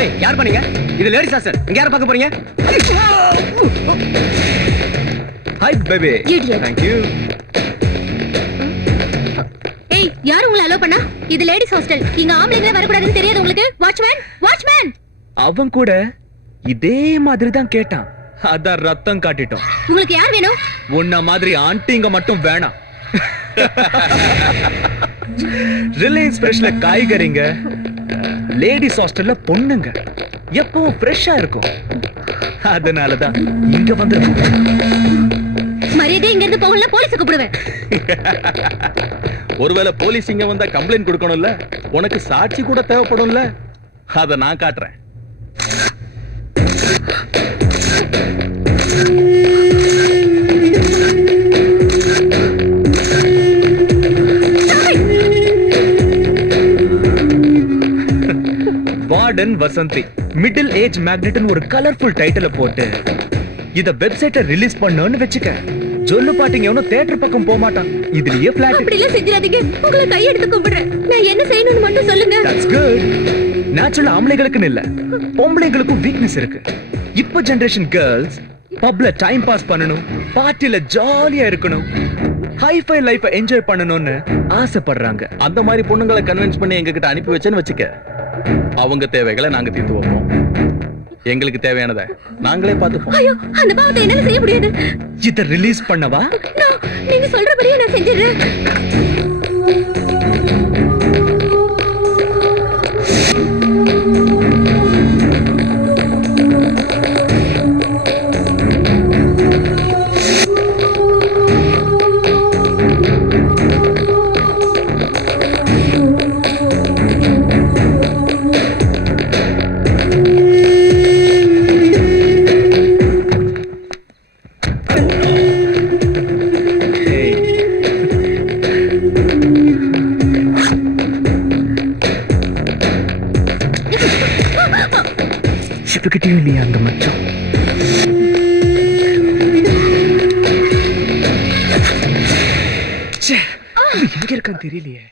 ஏய் யார் பண்ணீங்க? இது லேடிஸ் ஹாஸ்டல். இங்க யார பார்க்க போறீங்க? Hi baby. Thank you. ஏய் யார் உங்களை அலோ பண்ணா? இது லேடிஸ் ஹாஸ்டல். இங்க ஆம்பளைங்களே வர கூடாதுன்னு தெரியாது உங்களுக்கு? வாட்ச்மேன். அவன் கூட இதே மாதிரி தான் கேட்டான். அத ரத்தம் காட்டிட்டோம். உங்களுக்கு யார் வேணும்? உன்ன மாதிரி ஆண்டிங்க மட்டும் வேணாம். ரிலையன்ஸ் ஃப்ரெஷ்ல காய்கறிங்க, லேடிஸ் ஹாஸ்டல்ல பொண்ணுங்க எப்பவும் ஃப்ரெஷ்ஷா இருக்கும். அதனாலதான் இங்க வந்து மரியாதை இங்க இருந்து போகல, போலீஸ் கூப்பிடுவேன். ஒருவேளை போலீஸ் இங்க வந்தா கம்ப்ளைண்ட் கொடுக்கணும்ல, உனக்கு சாட்சி கூட தேவைப்படும்ல, அத நான் காட்டுறேன். வார்டன் வசந்தி, மிடில் ஏஜ் மேக்னெட்னு ஒரு கலர்ஃபுல் டைட்டில போட்டு இத வெப்சைட்ல ரிலீஸ் பண்ணனும்னு வெச்சுக்க. ஜொல்லு பாட்டிங்க எவனோ தியேட்டர் பக்கம் போக மாட்டான். இதுலயே ஃபிளாட். அப்படி எல்லாம் செஞ்சிராதீங்க. உங்களை கை எடுத்து கும்பிடுறேன். நான் என்ன செய்யணும்னு மட்டும் சொல்லுங்க. That's good. நேச்சுரல் ஆம்பளைகளுக்குன்னு இல்ல, பொம்பளைங்களுக்கும் வீக்னஸ் இருக்கு. இப்ப ஜெனரேஷன் கேர்ள்ஸ் பப்ல டைம் பாஸ் பண்ணணும், பார்ட்டில ஜாலியா இருக்கணும், ஹைஃபை லைஃபை என்ஜாய் பண்ணணும்னு ஆசைப்படுறாங்க. அந்த மாதிரி பொண்ணுங்களை கன்வின்ஸ் பண்ணி எங்க கிட்ட அனுப்பி வச்சேன்னு வச்சுக்க, அவங்க தேவைகளை நாங்க தீர்த்து வைப்போம். எங்களுக்கு தேவையானதை நாங்களே பார்த்துப்போம். ஐயோ, அந்த பாவத்தை என்னால செய்ய முடியாது. இத ரிலீஸ் பண்ணவா? நீங்க சொல்றபடியே நான் செஞ்சிடுறேன். சிப்புக்கிட்டே இல்லையா அந்த மச்சான்? எங்க இருக்கான்னு தெரியலையே.